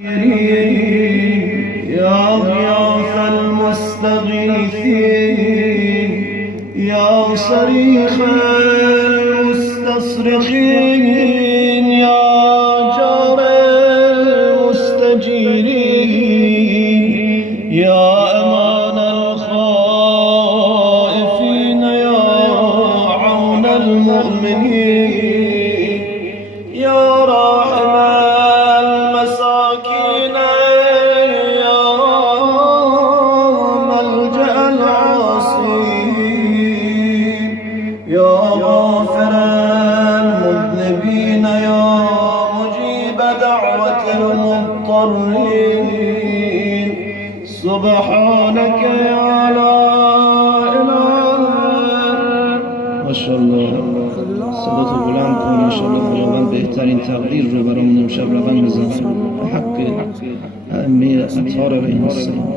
يا غياث المستغيثين يا صريخ المستصرخين يا جار المستجيرين يا أمان الخائفين يا عون المؤمنين يا راحم المساكين يا ملجأ العاصين يا غافر المذنبين يا مجيب دعوة المضطرين سبحانك يا لا إله. ما شاء الله صدات غلام کن ان شاء الله خداوند بهترین تقدیر رو برامون امشب رقم بزنه حق ائمه اطهار علیهم السلام.